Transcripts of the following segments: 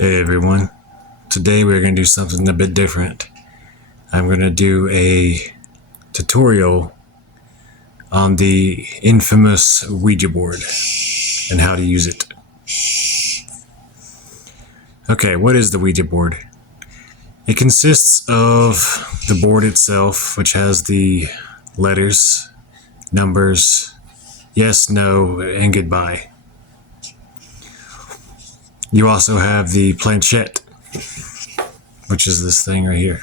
Hey everyone, today we're going to do something a bit different. I'm going to do a tutorial on the infamous Ouija board and how to use it. Okay, what is the Ouija board? It consists of the board itself, which has the letters, numbers, yes, no, and goodbye. You also have the planchette, which is this thing right here.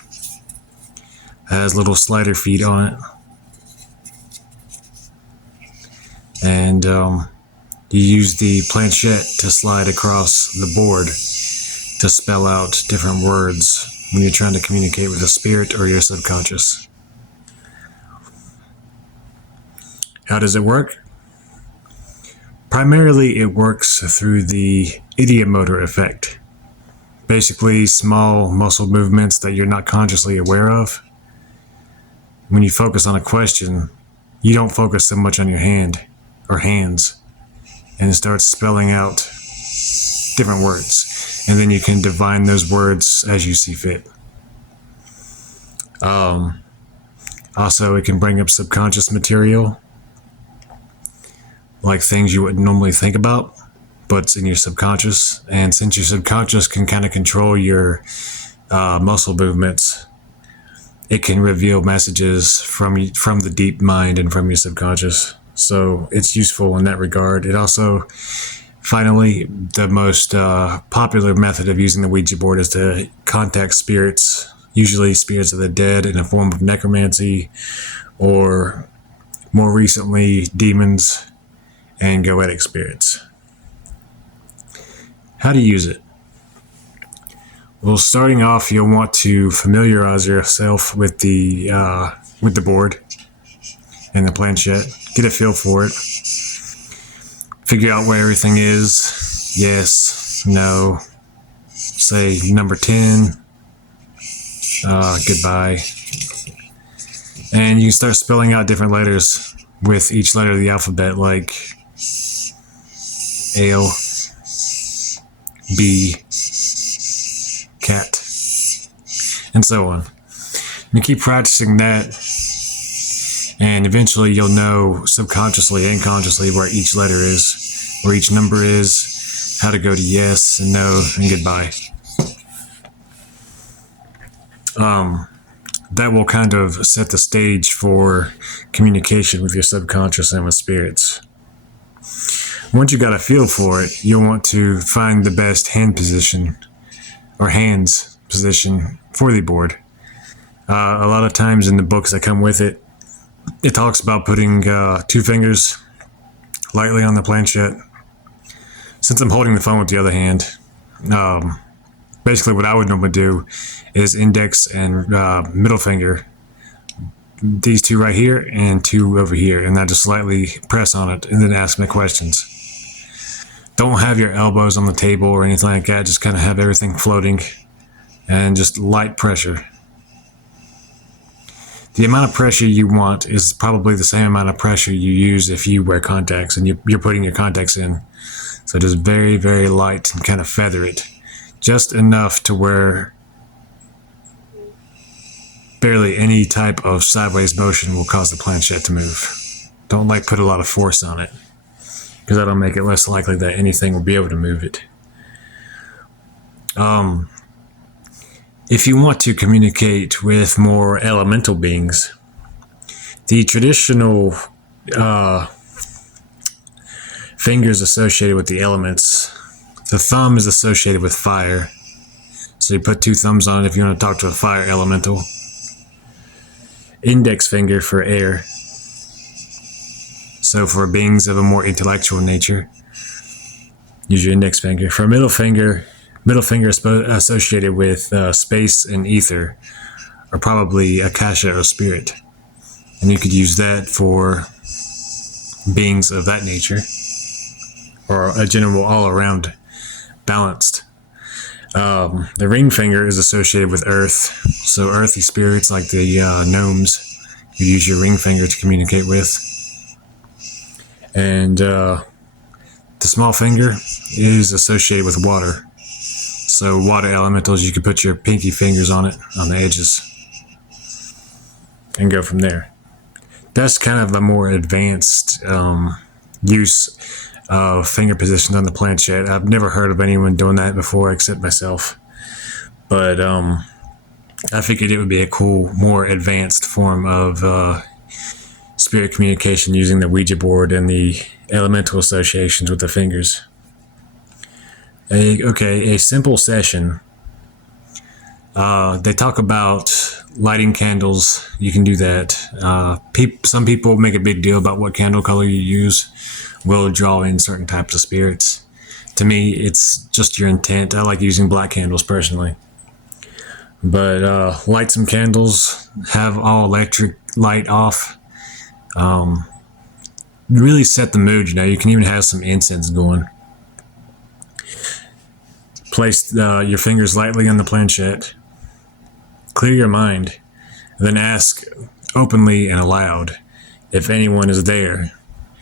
It has little slider feet on it. And you use the planchette to slide across the board to spell out different words when you're trying to communicate with a spirit or your subconscious. How does it work? Primarily, it works through the ideomotor effect. Basically, small muscle movements that you're not consciously aware of. When you focus on a question, you don't focus so much on your hand or hands and start spelling out different words. And then you can divine those words as you see fit. Also, it can bring up subconscious material, like things you wouldn't normally think about, but it's in your subconscious. And since your subconscious can kind of control your muscle movements, it can reveal messages from the deep mind and from your subconscious. So it's useful in that regard. It also, finally, the most popular method of using the Ouija board is to contact spirits, usually spirits of the dead in a form of necromancy, or more recently, demons and goetic spirits. How to use it? Well, starting off, you'll want to familiarize yourself with the board and the planchette. Get a feel for it. Figure out where everything is. Yes, no. Say number 10. Goodbye. And you can start spelling out different letters with each letter of the alphabet, like ale, B, cat, and so on. You keep practicing that, and eventually you'll know subconsciously and consciously where each letter is, where each number is, how to go to yes and no and goodbye. That will kind of set the stage for communication with your subconscious and with spirits. Once you got a feel for it, you'll want to find the best hand position or hands position for the board. A lot of times in the books that come with it, it talks about putting 2 fingers lightly on the planchette. Since I'm holding the phone with the other hand, basically what I would normally do is index and middle finger, these 2 right here and 2 over here, and I just slightly press on it and then ask my questions. Don't have your elbows on the table or anything like that. Just kind of have everything floating and just light pressure. The amount of pressure you want is probably the same amount of pressure you use if you wear contacts and you're putting your contacts in. So just very, very light and kind of feather it. Just enough to where barely any type of sideways motion will cause the planchette to move. Don't put a lot of force on it, because that'll make it less likely that anything will be able to move it. If you want to communicate with more elemental beings, the traditional fingers associated with the elements, the thumb is associated with fire. So you put 2 thumbs on it if you want to talk to a fire elemental. Index finger for air. So for beings of a more intellectual nature, use your index finger. For middle finger associated with space and ether, or probably akasha or spirit. And you could use that for beings of that nature, or a general all-around balanced. The ring finger is associated with earth, so earthy spirits like the gnomes, you use your ring finger to communicate with. And the small finger is associated with water, So water elementals, you could put your pinky fingers on it, on the edges, and go from there. That's kind of a more advanced use of finger positions on the planchette. I've never heard of anyone doing that before except myself. But I figured it would be a cool, more advanced form of spirit communication using the Ouija board and the elemental associations with the fingers. A simple session. They talk about lighting candles. You can do that. Some people make a big deal about what candle color you use will draw in certain types of spirits. To me, it's just your intent. I like using black candles personally. But light some candles, have all electric light off. Really set the mood. You can even have some incense going. Place your fingers lightly on the planchette. Clear your mind. Then ask openly and aloud if anyone is there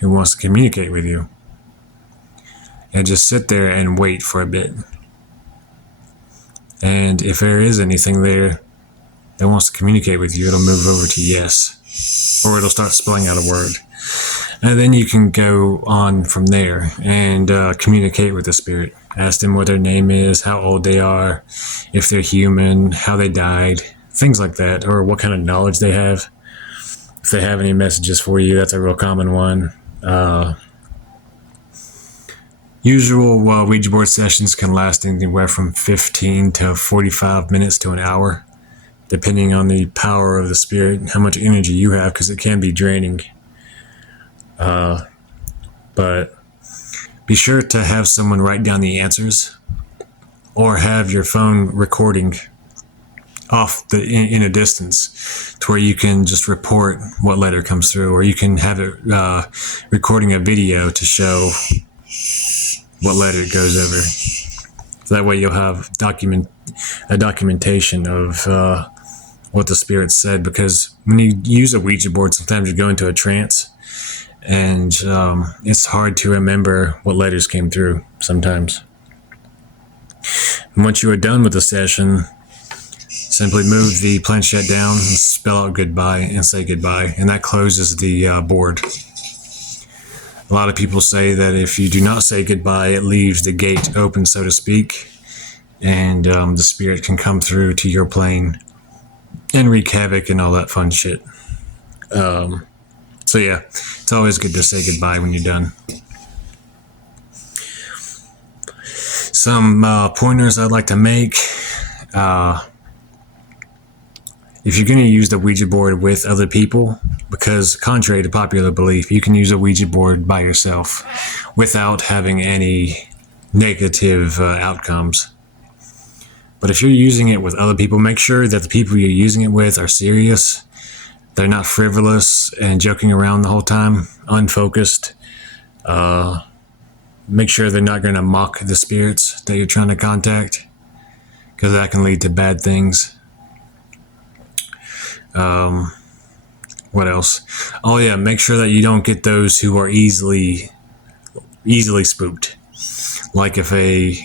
who wants to communicate with you. And just sit there and wait for a bit. And if there is anything there that wants to communicate with you, it'll move over to yes. Or it'll start spelling out a word. And then you can go on from there and communicate with the spirit. Ask them what their name is, how old they are, if they're human, how they died, things like that, or what kind of knowledge they have. If they have any messages for you, that's a real common one. Usual Ouija board sessions can last anywhere from 15 to 45 minutes to an hour, depending on the power of the spirit and how much energy you have, because it can be draining. But be sure to have someone write down the answers, or have your phone recording off in a distance to where you can just report what letter comes through, or you can have it recording a video to show what letter it goes over. So that way you'll have a documentation of what the spirit said, because when you use a Ouija board, sometimes you go into a trance, and it's hard to remember what letters came through sometimes. And once you are done with the session, simply move the planchette down and spell out goodbye and say goodbye, and that closes the board. A lot of people say that if you do not say goodbye, it leaves the gate open, so to speak, and the spirit can come through to your plane and wreak havoc and all that fun shit. So yeah, it's always good to say goodbye when you're done. Some pointers I'd like to make. If you're going to use the Ouija board with other people, because contrary to popular belief, you can use a Ouija board by yourself without having any negative outcomes. But if you're using it with other people, make sure that the people you're using it with are serious. They're not frivolous and joking around the whole time, unfocused. Make sure they're not going to mock the spirits that you're trying to contact, because that can lead to bad things. What else? Oh yeah, make sure that you don't get those who are easily spooked. Like if a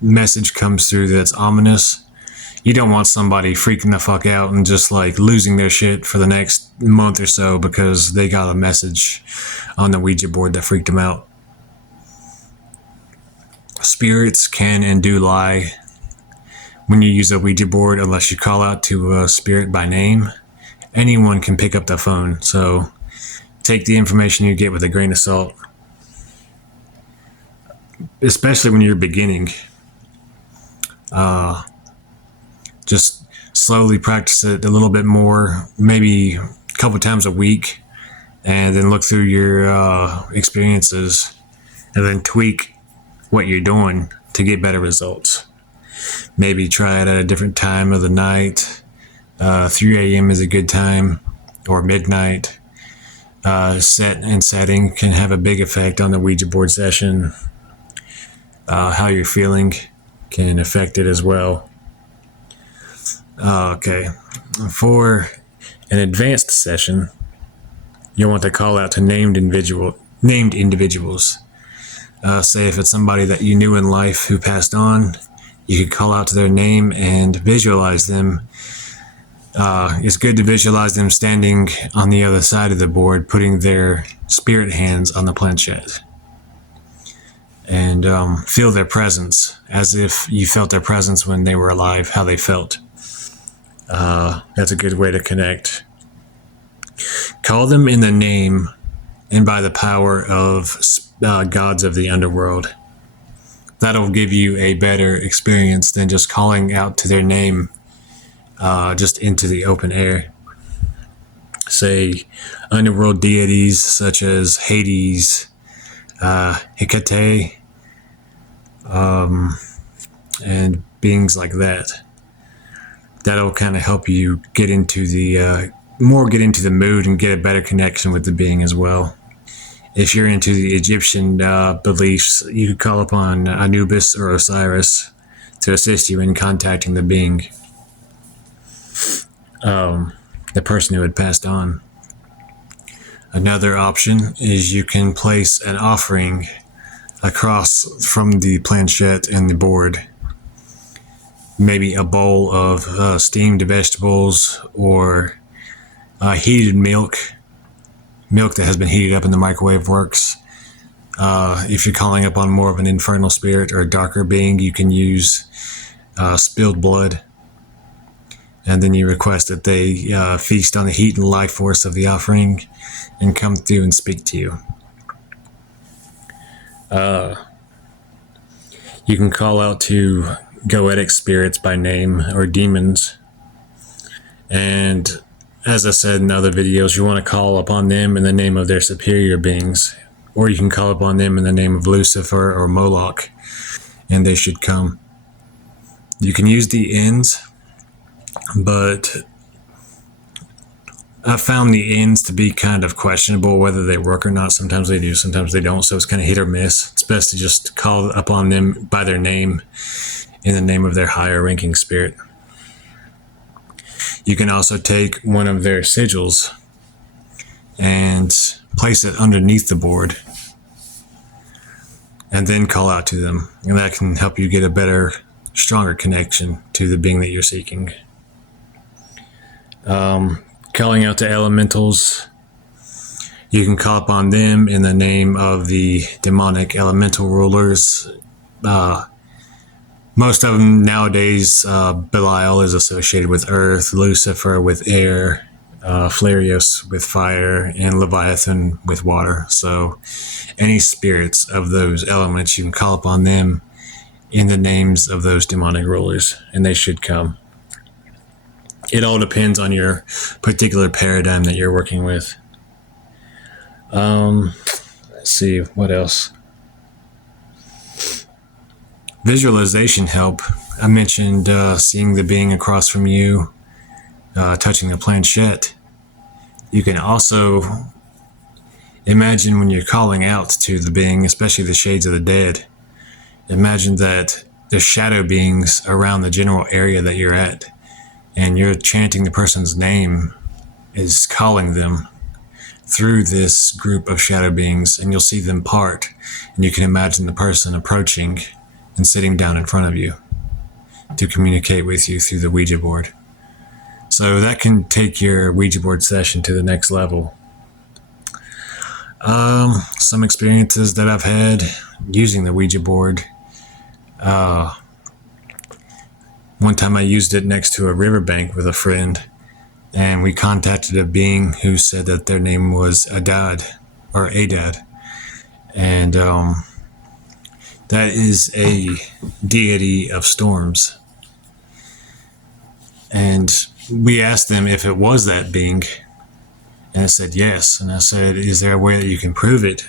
message comes through that's ominous, you don't want somebody freaking the fuck out and just like losing their shit for the next month or so because they got a message on the Ouija board that freaked them out. Spirits can and do lie when you use a Ouija board, unless you call out to a spirit by name. Anyone can pick up the phone, so take the information you get with a grain of salt. Especially when you're beginning. Just slowly practice it a little bit more, maybe a couple times a week, and then look through your experiences and then tweak what you're doing to get better results. Maybe try it at a different time of the night. 3 a.m. is a good time, or midnight. Set and setting can have a big effect on the Ouija board session. How you're feeling can affect it as well. Okay. For an advanced session, you'll want to call out to named individuals. Say if it's somebody that you knew in life who passed on, You can call out to their name and visualize them. It's good to visualize them standing on the other side of the board, putting their spirit hands on the planchette. And feel their presence as if you felt their presence when they were alive, how they felt. That's a good way to connect. Call them in the name and by the power of gods of the underworld. That'll give you a better experience than just calling out to their name just into the open air. Say underworld deities such as Hades, Hecate, and beings like that. That'll kind of help you get into the mood and get a better connection with the being as well. If you're into the Egyptian beliefs, you could call upon Anubis or Osiris to assist you in contacting the being, the person who had passed on. Another option is you can place an offering across from the planchette and the board. Maybe a bowl of steamed vegetables or heated milk that has been heated up in the microwave works. If you're calling upon more of an infernal spirit or a darker being, you can use spilled blood. And then you request that they feast on the heat and life force of the offering and come through and speak to you. You can call out to goetic spirits by name or demons. And as I said in other videos, you want to call upon them in the name of their superior beings, or you can call upon them in the name of Lucifer or Moloch, and they should come. You can use the ends, but I found the ends to be kind of questionable whether they work or not. Sometimes they do, sometimes they don't, so it's kind of hit or miss. It's best to just call upon them by their name in the name of their higher ranking spirit. You can also take one of their sigils and place it underneath the board and then call out to them. And that can help you get a better, stronger connection to the being that you're seeking. Calling out to elementals, you can call upon them in the name of the demonic elemental rulers. Most of them nowadays, Belial is associated with earth, Lucifer with air, Flarios with fire, and Leviathan with water. So any spirits of those elements, you can call upon them in the names of those demonic rulers, and they should come. It all depends on your particular paradigm that you're working with. Let's see, what else? Visualization help. I mentioned seeing the being across from you, touching the planchette. You can also imagine when you're calling out to the being, especially the shades of the dead, imagine that there's shadow beings around the general area that you're at, and you're chanting the person's name, is calling them through this group of shadow beings, and you'll see them part, and you can imagine the person approaching and sitting down in front of you to communicate with you through the Ouija board. So that can take your Ouija board session to the next level. Some experiences that I've had using the Ouija board. One time I used it next to a riverbank with a friend, and we contacted a being who said that their name was Adad, or Adad. And that is a deity of storms. And we asked them if it was that being, and it said yes. And I said, is there a way that you can prove it?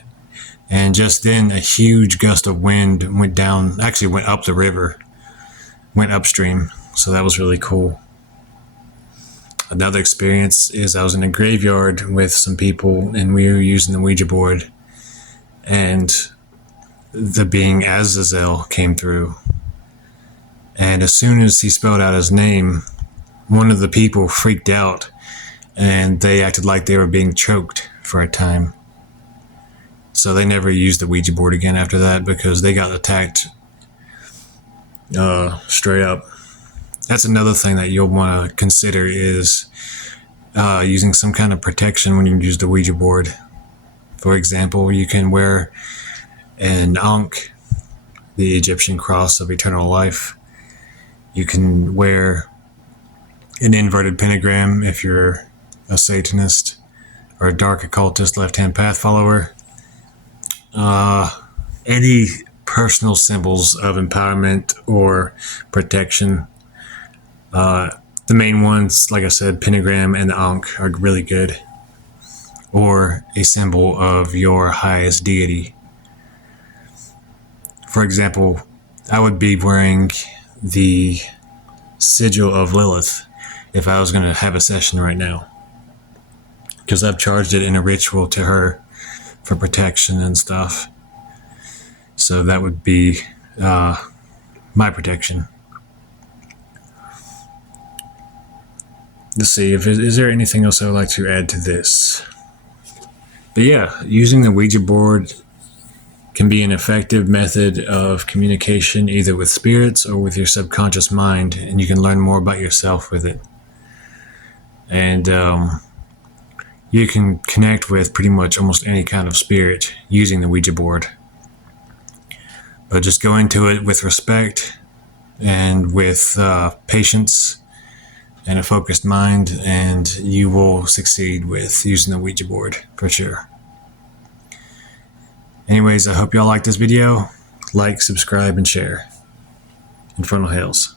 And just then a huge gust of wind went up the river, went upstream. So that was really cool. Another experience is I was in a graveyard with some people, and we were using the Ouija board, and the being Azazel came through. And as soon as he spelled out his name, one of the people freaked out, and they acted like they were being choked for a time. So they never used the Ouija board again after that, because they got attacked straight up. That's another thing that you'll want to consider is using some kind of protection when you use the Ouija board. For example, you can wear an Ankh, the Egyptian cross of eternal life. You can wear an inverted pentagram if you're a Satanist or a dark occultist, left-hand path follower. Any personal symbols of empowerment or protection. The main ones, like I said, pentagram and the Ankh are really good. Or a symbol of your highest deity. For example, I would be wearing the sigil of Lilith if I was going to have a session right now, because I've charged it in a ritual to her for protection and stuff. So that would be my protection. Let's see, is there anything else I would like to add to this? But yeah, using the Ouija board can be an effective method of communication either with spirits or with your subconscious mind, and you can learn more about yourself with it. And you can connect with pretty much almost any kind of spirit using the Ouija board. But just go into it with respect and with patience and a focused mind, and you will succeed with using the Ouija board for sure. Anyways, I hope y'all like this video. Like, subscribe, and share. Infernal Hails.